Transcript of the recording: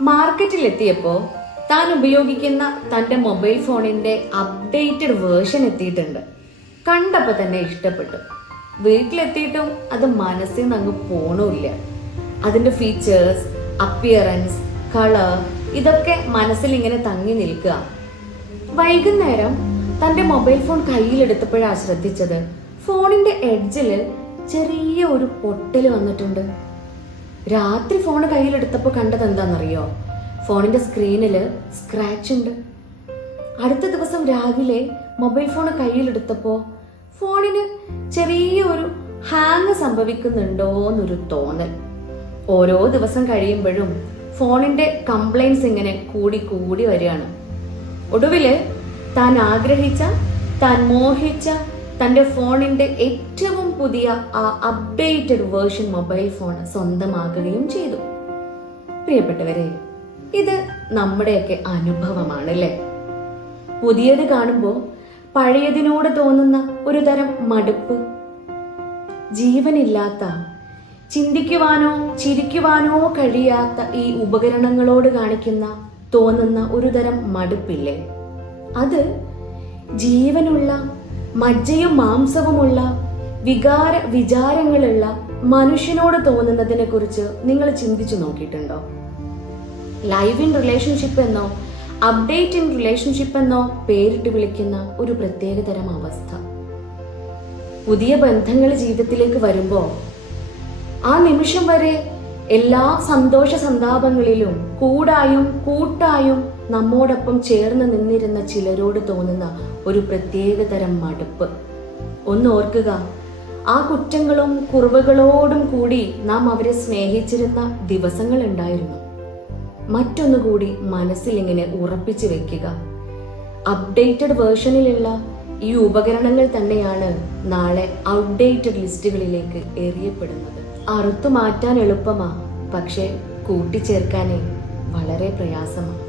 മാർക്കറ്റിലെത്തിയപ്പോൾ താൻ ഉപയോഗിക്കുന്ന തന്റെ മൊബൈൽ ഫോണിന്റെ അപ്ഡേറ്റഡ് വേർഷൻ എത്തിയിട്ടുണ്ട്. കണ്ടപ്പോൾ തന്നെ ഇഷ്ടപ്പെട്ടു. വീട്ടിലെത്തിയിട്ടും അത് മനസ്സിൽ നിന്ന് അങ്ങ് പോണമില്ല അതിന്റെ ഫീച്ചേഴ്സ് അപ്പിയറൻസ് കളർ ഇതൊക്കെ മനസ്സിൽ ഇങ്ങനെ തങ്ങി നിൽക്കുക. വൈകുന്നേരം തന്റെ മൊബൈൽ ഫോൺ കയ്യിലെടുത്തപ്പോഴാണ് ശ്രദ്ധിച്ചത് ഫോണിന്റെ എഡ്ജിൽ ചെറിയ ഒരു പൊട്ടൽ വന്നിട്ടുണ്ട്. രാത്രി ഫോൺ കയ്യിലെടുത്തപ്പോൾ കണ്ടത് എന്താണെന്നറിയോ? ഫോണിന്റെ സ്ക്രീനിൽ സ്ക്രാച്ച് ഉണ്ട്. അടുത്ത ദിവസം രാവിലെ മൊബൈൽ ഫോൺ കയ്യിലെടുത്തപ്പോൾ ഫോണിന് ചെറിയ ഒരു ഹാങ് സംഭവിക്കുന്നുണ്ടോ എന്നൊരു തോന്നൽ. ഓരോ ദിവസം കഴിയുമ്പോഴും ഫോണിന്റെ കംപ്ലൈൻസ് ഇങ്ങനെ കൂടി കൂടി വരികയാണ്. ഒടുവിൽ താൻ ആഗ്രഹിച്ച താൻ മോഹിച്ച തന്റെ ഫോണിന്റെ ഏറ്റവും പുതിയ ആ അപ്ഡേറ്റഡ് വേർഷൻ മൊബൈൽ ഫോൺ സ്വന്തമാകുകയും ചെയ്തു. പ്രിയപ്പെട്ടവരെ ഇത് നമ്മുടെയൊക്കെ അനുഭവമാണ് അല്ലേ പുതിയത് കാണുമ്പോൾ പഴയതിനോട് തോന്നുന്ന ഒരു തരം മടുപ്പ് ജീവനില്ലാത്ത ചിന്തിക്കുവാനോ ചിരിക്കുവാനോ കഴിയാത്ത ഈ ഉപകരണങ്ങളോട് കാണിക്കുന്ന തോന്നുന്ന ഒരു തരം മടുപ്പില്ലേ? അത് ജീവനുള്ള മജ്ജയും മാംസവുമുള്ള വികാര വിചാരങ്ങളുള്ള മനുഷ്യനോട് തോന്നുന്നതിനെ കുറിച്ച് നിങ്ങൾ ചിന്തിച്ചു നോക്കിയിട്ടുണ്ടോ? ലൈവ് ഇൻ റിലേഷൻഷിപ്പ് എന്നോ അപ്ഡേറ്റ് ഇൻ റിലേഷൻഷിപ്പ് എന്നോ പേരിട്ട് വിളിക്കുന്ന ഒരു പ്രത്യേക തരം അവസ്ഥ. പുതിയ ബന്ധങ്ങൾ ജീവിതത്തിലേക്ക് വരുമ്പോൾ ആ നിമിഷം വരെ എല്ലാ സന്തോഷ സന്താപങ്ങളിലും കൂടായും കൂട്ടായും നമ്മോടൊപ്പം ചേർന്ന് നിന്നിരുന്ന ചിലരോട് തോന്നുന്ന ഒരു പ്രത്യേക തരം മടുപ്പ്. ഒന്ന് ഓർക്കുക ആ കുറ്റങ്ങളും കുറവുകളോടും കൂടി നാം അവരെ സ്നേഹിച്ചിരുന്ന ദിവസങ്ങൾ ഉണ്ടായിരുന്നു. മറ്റൊന്നുകൂടി മനസ്സിൽ ഇങ്ങനെ ഉറപ്പിച്ചു വെക്കുക. അപ്ഡേറ്റഡ് വേർഷനിലുള്ള ഈ ഉപകരണങ്ങൾ തന്നെയാണ് നാളെ ഔട്ട്ഡേറ്റഡ് ലിസ്റ്റുകളിലേക്ക് എറിയപ്പെടുന്നത്. അറുത്തു മാറ്റാൻ എളുപ്പമാ പക്ഷേ കൂട്ടിച്ചേർക്കാനേ വളരെ പ്രയാസമാണ്